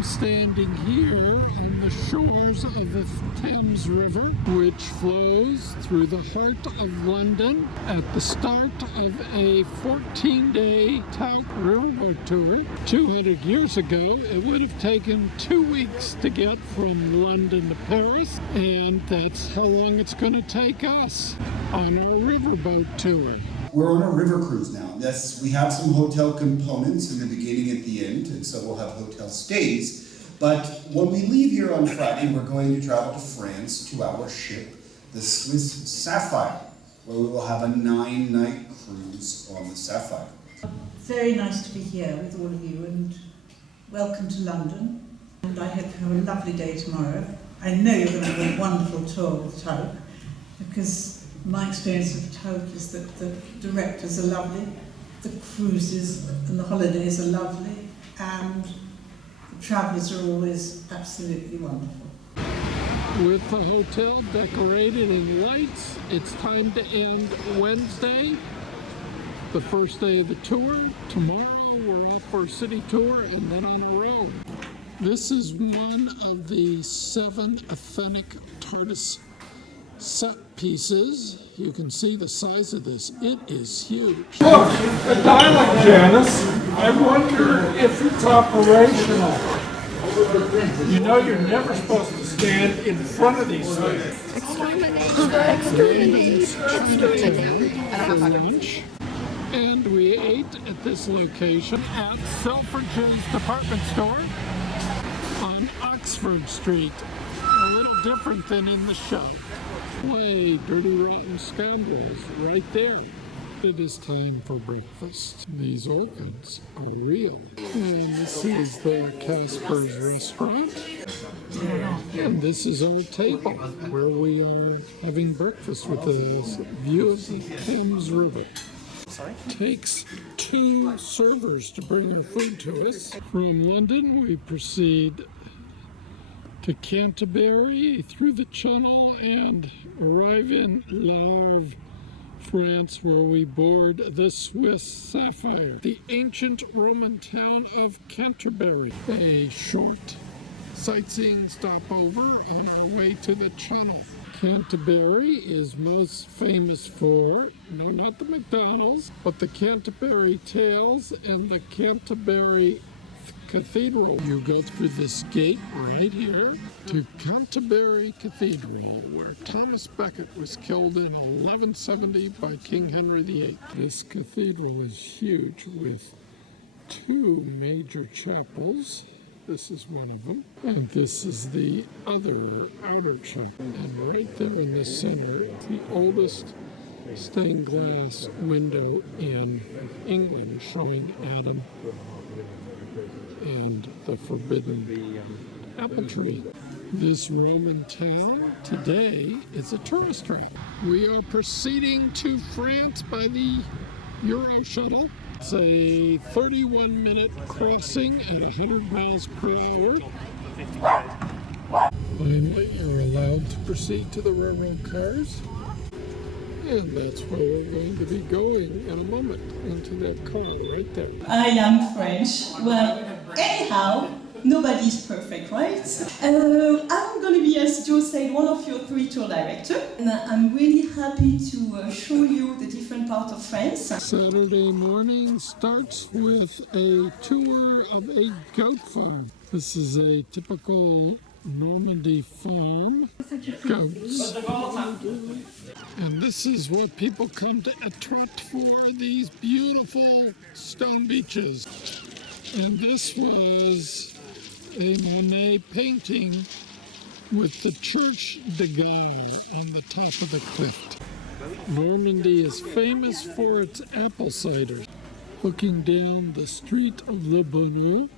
I'm standing here on the shores of the Thames River, which flows through the heart of London at the start of a 14-day Tauck riverboat tour. 200 years ago, it would have taken 2 weeks to get from London to Paris, and that's how long it's going to take us on our riverboat tour. We're on a river cruise now. Yes, we have some hotel components in the beginning and the end, and so we'll have hotel stays. But when we leave here on Friday, we're going to travel to France to our ship, the Swiss SAPPHIRE, where we will have a 9-night cruise on the SAPPHIRE. Very nice to be here with all of you, and welcome to London. And I hope you have a lovely day tomorrow. I know you're going to have a wonderful tour with Tauck, because my experience of Tauck is that the directors are lovely, the cruises and the holidays are lovely, and the travellers are always absolutely wonderful. With the hotel decorated in lights, it's time to end Wednesday, the first day of the tour. Tomorrow we're off for a city tour and then on the road. This is one of the 7 authentic TARDIS set pieces. You can see the size of this. It is huge. Look, the dialect, Janice. I wonder if it's operational. You know you're never supposed to stand in front of these things. Lunch. And we ate at this location at Selfridge's department store on Oxford Street. A little different than in the show. Way dirty rotten scoundrels right there. It is time for breakfast. These orchids are real. And this is the Casper's restaurant. And this is our table where we are having breakfast with a view of the Thames River. Takes 2 servers to bring our food to us. From London, we proceed to Canterbury through the Channel and arrive in Le Havre, France, where we board the Swiss SAPPHIRE, the ancient Roman town of Canterbury. A short sightseeing stopover on our way to the Channel. Canterbury is most famous for, no, not the McDonald's, but the Canterbury Tales and the Canterbury Cathedral. You go through this gate right here to Canterbury Cathedral, where Thomas Becket was killed in 1170 by King Henry VIII. This cathedral is huge with 2 major chapels. This is one of them, and this is the other outer chapel. And right there in the center, the oldest stained glass window in England, showing Adam and the forbidden apple tree. This Roman town today is a tourist trap. We are proceeding to France by the Euro shuttle. It's a 31-minute crossing at 100 miles per hour. Finally, you're allowed to proceed to the railroad cars. And that's where we're going to be going in a moment, into that car right there. I am French. Well, anyhow, nobody's perfect, right? I'm going to be, as Joe said, one of your 3 tour directors. And I'm really happy to show you the different parts of France. Saturday morning starts with a tour of a goat farm. This is a typical Normandy farm. Goats. And this is where people come to Etretat for these beautiful stone beaches. And this was a Monet painting with the Church de Gare on the top of the cliff. Normandy is famous for its apple cider. Looking down the street of Le Bonneau,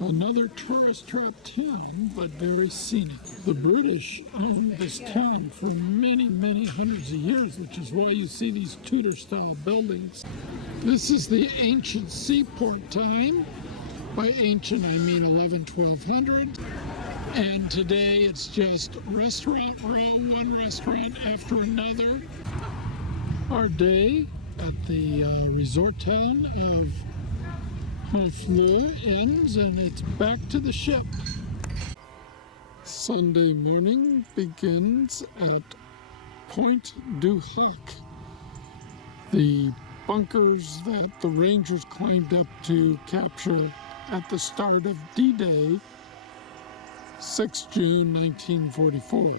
another tourist trap town, but very scenic. The British owned this town for many, many hundreds of years, which is why you see these Tudor-style buildings. This is the ancient seaport time. By ancient, I mean 1200. And today it's just restaurant row, one restaurant after another. Our day at the resort town of Floor ends and it's back to the ship. Sunday morning begins at Point du Hoc, the bunkers that the Rangers climbed up to capture at the start of D-Day, 6 June 1944.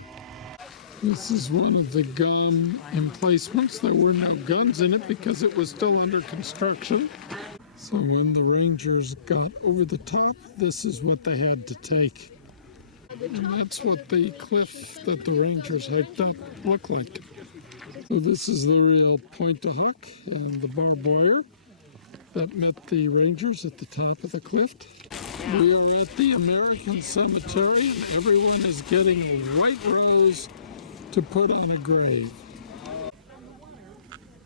This is one of the gun emplacements. There were no guns in it because it was still under construction. So when the Rangers got over the top, this is what they had to take. And that's what the cliff that the Rangers hiked up looked like. So this is the Point du Hoc and the barbed wire that met the Rangers at the top of the cliff. We are at the American Cemetery, and everyone is getting a white rose to put on a grave.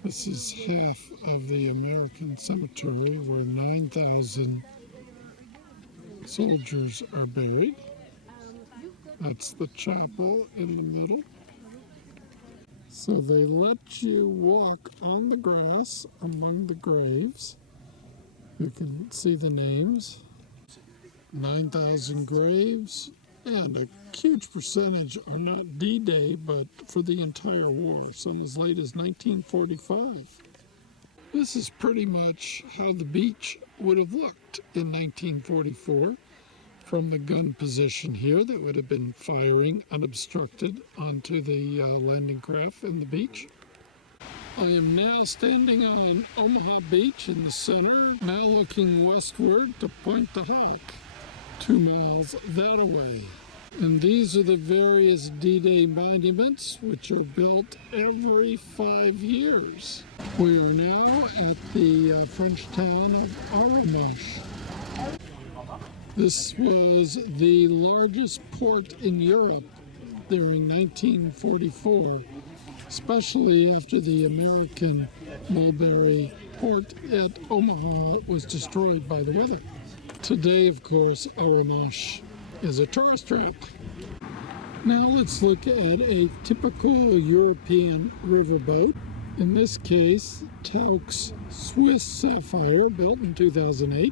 This is half of the American Cemetery where 9,000 soldiers are buried. That's the chapel in the middle. So they let you walk on the grass among the graves. You can see the names. 9,000 graves, and a huge percentage are not D-Day, but for the entire war, some as late as 1945. This is pretty much how the beach would have looked in 1944 from the gun position here that would have been firing unobstructed onto the landing craft in the beach. I am now standing on Omaha Beach in the center, now looking westward to Point du Hoc, 2 miles that away. And these are the various D-Day monuments which are built every 5 years. We are now at the French town of Armache. This was the largest port in Europe during 1944, especially after the American Mulberry port at Omaha was destroyed by the weather. Today, of course, Armache is a tourist trap. Now let's look at a typical European riverboat. In this case, Tauck's Swiss SAPPHIRE, built in 2008.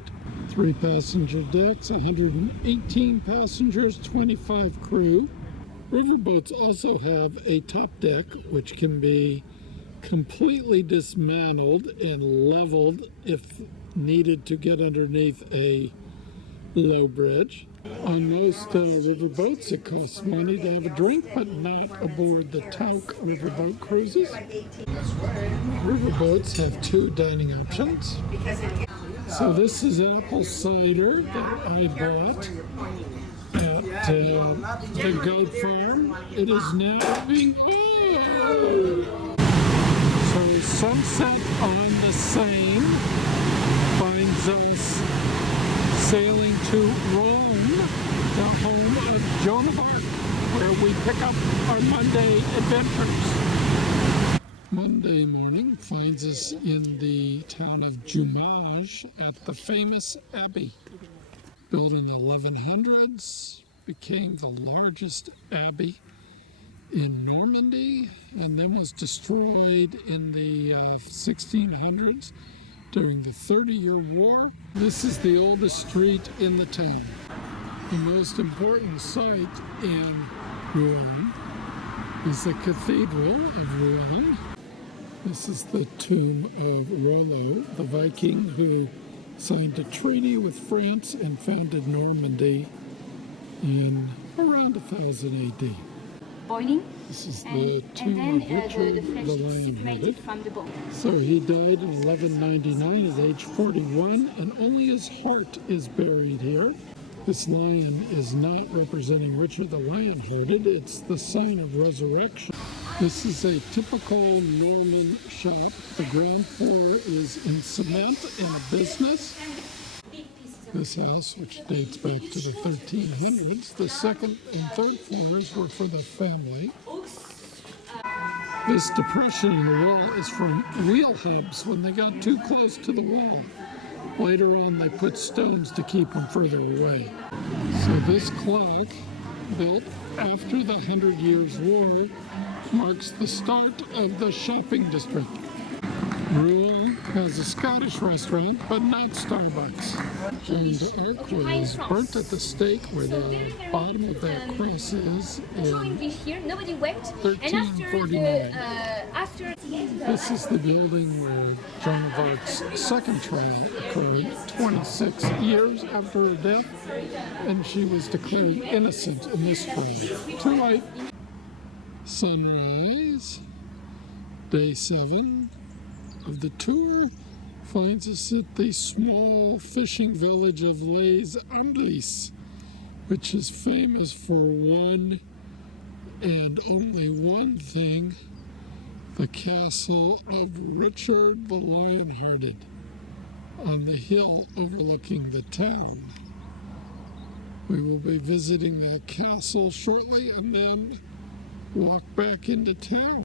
3 passenger decks, 118 passengers, 25 crew. Riverboats also have a top deck, which can be completely dismantled and leveled if needed to get underneath a low bridge. On most riverboats, it costs money to have a drink, but not aboard the Tauck Riverboat Cruises. Riverboats have 2 dining options. So this is apple cider that I bought at the goat farm. It is now being... So sunset on the Seine finds us sailing to Rouen, the home of Joan of Arc, where we pick up our Monday adventures. Monday morning finds us in the town of Jumieges at the famous abbey. Built in the 1100s, became the largest abbey in Normandy, and then was destroyed in the 1600s during the 30-Year War. This is the oldest street in the town. The most important site in Rouen is the Cathedral of Rouen. This is the tomb of Rollo, the Viking who signed a treaty with France and founded Normandy in around 1000 AD. Boiling. This is the tomb of Richard the Lion-Hearted. So he died in 1199 at age 41, and only his heart is buried here. This lion is not representing Richard the Lion-Hearted, it's the sign of resurrection. This is a typical Norman shop. The ground floor is in cement in a business. This house, which dates back to the 1300s, the second and third floors were for the family. This depression in the wall is from wheel hubs when they got too close to the wall. Later on, they put stones to keep them further away. So this clock, built after the 100 Years' War, marks the start of the shopping district. Rouen has a Scottish restaurant, but not Starbucks. And our quiz burnt at the stake where the bottom of that cross is in here, nobody wept. 1349. This is the building where Joan of Arc's second trial occurred 26 years after her death, and she was declared innocent in this trial. Too late. Sunrise, day 7 of the tour, finds us at the small fishing village of Les Andelys, which is famous for one and only one thing: the castle of Richard the Lionhearted on the hill overlooking the town. We will be visiting that castle shortly and then walk back into town.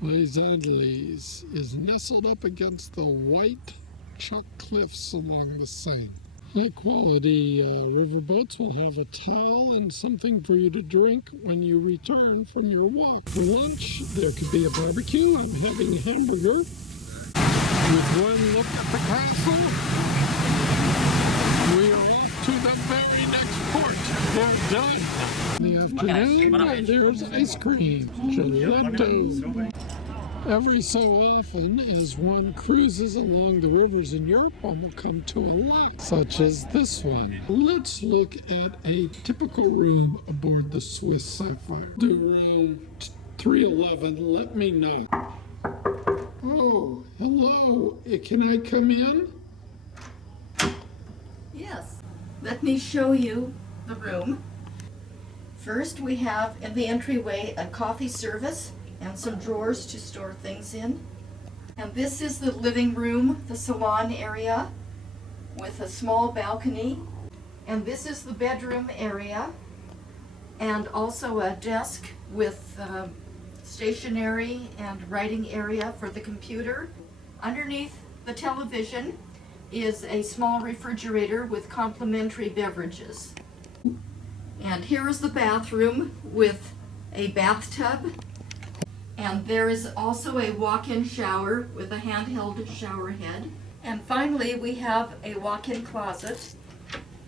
Les Andelys is nestled up against the white chalk cliffs along the Seine. High quality riverboats will have a towel and something for you to drink when you return from your walk. For lunch, there could be a barbecue. I'm having a hamburger. With one look at the castle, we are off to the very next port. They're done. In the afternoon, there's ice cream, gelato. Every so often, as one cruises along the rivers in Europe, one will come to a lock, such as this one. Let's look at a typical room aboard the Swiss SAPPHIRE. Around 3:11, let me know. Oh, hello. Can I come in? Yes. Let me show you the room. First, we have in the entryway a coffee service and some drawers to store things in. And this is the living room, the salon area, with a small balcony. And this is the bedroom area, and also a desk with stationery and writing area for the computer. Underneath the television is a small refrigerator with complimentary beverages. And here is the bathroom with a bathtub. And there is also a walk-in shower with a handheld shower head. And finally, we have a walk-in closet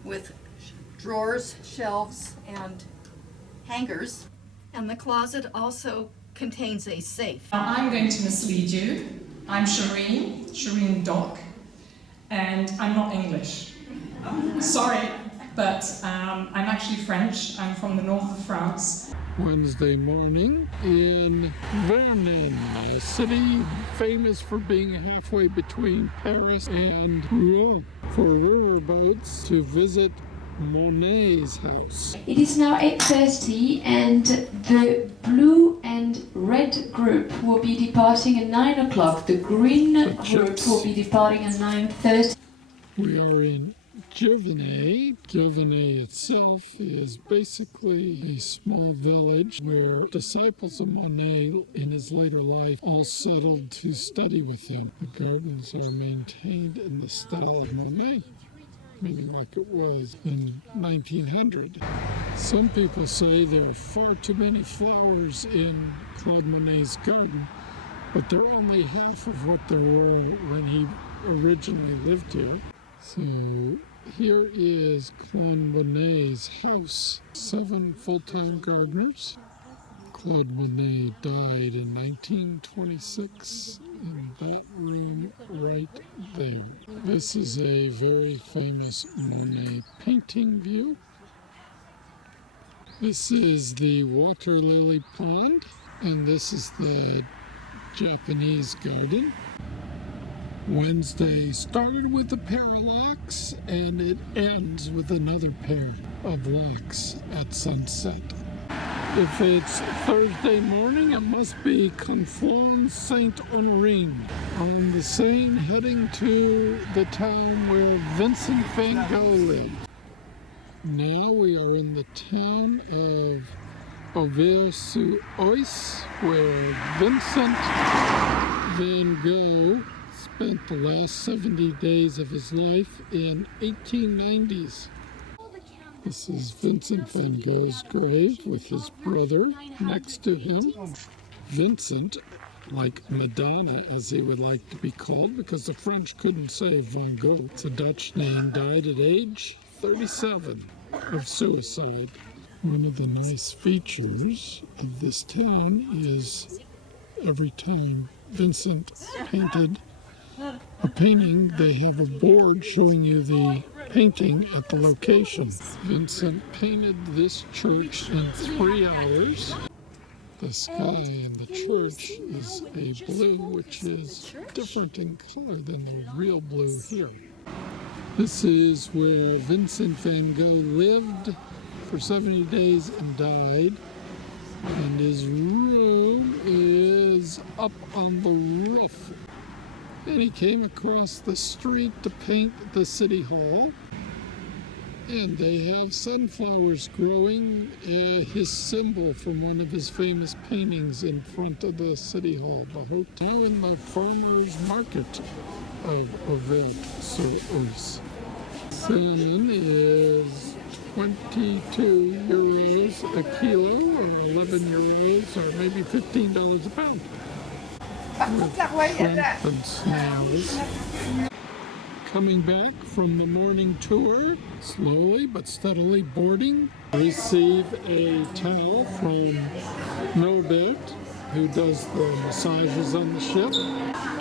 with drawers, shelves, and hangers. And the closet also contains a safe. Now I'm going to mislead you. I'm Shireen Dock, and I'm not English. Sorry, but I'm actually French. I'm from the north of France. Wednesday morning in Vernon, a city famous for being halfway between Paris and Rouen, for riverboats to visit Monet's house. It is now 8:30 and the blue and red group will be departing at 9 o'clock. The green group will be departing at 9:30. We are in Giverny. Giverny itself is basically a small village where disciples of Monet in his later life all settled to study with him. The gardens are maintained in the style of Monet, meaning like it was in 1900. Some people say there are far too many flowers in Claude Monet's garden, but they're only half of what there were when he originally lived here. So here is Claude Monet's house. 7 full-time gardeners. Claude Monet died in 1926 in that room right there. This is a very famous Monet painting view. This is the water lily pond, and this is the Japanese garden. Wednesday started with a pair of locks, and it ends with another pair of locks at sunset. If it's Thursday morning, it must be Conflans Saint-Honorine on the Seine, heading to the town where Vincent van Gogh lived. Now we are in the town of Auvers-sur-Oise, where Vincent van Gogh spent the last 70 days of his life in 1890s. This is Vincent van Gogh's grave with his brother next to him. Vincent like Madonna, as he would like to be called, because the French couldn't say Van Gogh. It's a Dutch name, died at age 37 of suicide. One of the nice features of this town is every time Vincent painted a painting, they have a board showing you the painting at the location. Vincent painted this church in 3 hours. The sky in the church is a blue, which is different in color than the real blue here. This is where Vincent van Gogh lived for 70 days and died. And his room is up on the roof. And he came across the street to paint the city hall. And they have sunflowers growing, his symbol from one of his famous paintings in front of the city hall, the hotel and the farmers market of Velt-sur-Oise. Seine is 22 euros a kilo, or 11 euros, or maybe $15 a pound. With shrimp and snails. Coming back from the morning tour, slowly but steadily boarding. Receive a towel from Norbert, who does the massages on the ship.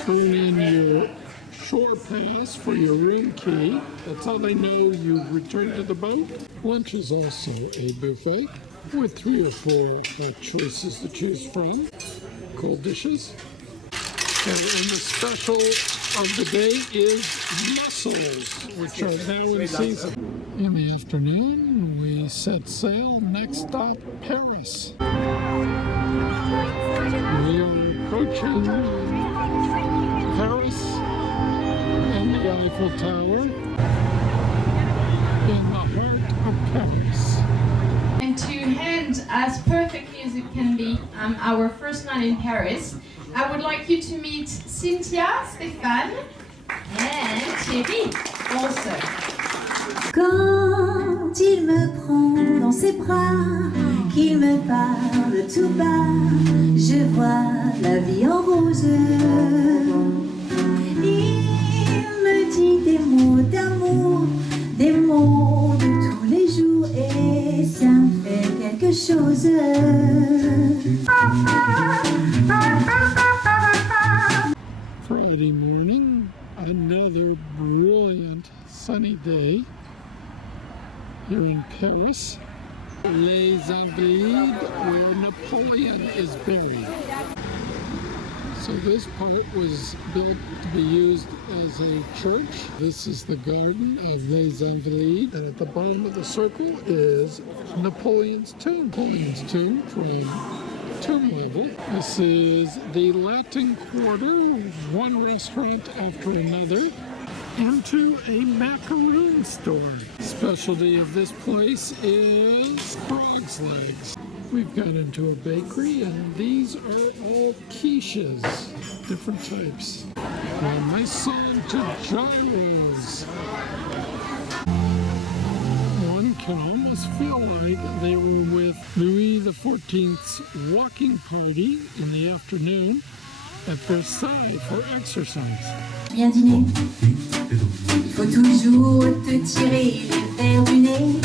Turn in your shore pass for your room key. That's how they know you've returned to the boat. Lunch is also a buffet with 3 or 4 choices to choose from. Cold dishes. And the special of the day is mussels, which are now in season. In the afternoon, we set sail. Next stop, Paris. We are approaching Paris and the Eiffel Tower in the heart of Paris. And to end as perfectly as it can be our first night in Paris, I would like you to meet Cynthia, Stéphane, and Thierry also. Quand il me prend dans ses bras, qu'il me parle tout bas, je vois la vie en rose. Il me dit des mots d'amour, des mots de tous les jours, et ça me fait quelque chose. Friday morning, another brilliant sunny day here in Paris. Les Invalides, where Napoleon is buried. So this part was built to be used as a church. This is the garden of Les Invalides, and at the bottom of the circle is Napoleon's tomb. Napoleon's tomb from tomb level. This is the Latin Quarter, one restaurant after another, into a macaroon store. Specialty of this place is frog's legs. We've got into a bakery, and these are all quiches, different types. Maison de gyros. One can almost feel like they were with Louis XIV's walking party in the afternoon at Versailles for exercise. Bien dîner. Il faut toujours te tirer les verres du nez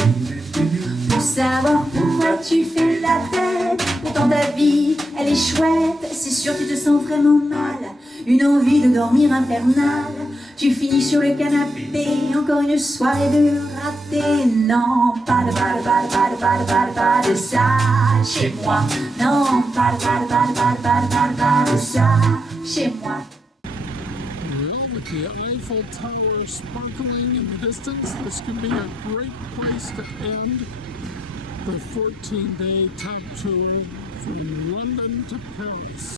pour savoir pourquoi tu fais la fête. Pourtant ta vie, elle est chouette. C'est sûr tu te sens vraiment mal. Une envie de dormir infernale. Tu finis sur le canapé, encore une soirée de raté. Non, pas de ça chez moi. Non, pas de ça chez moi. Well, with the Eiffel Tower sparkling in the distance, this could be a great place to end the 14-day Tauck tour from London to Paris.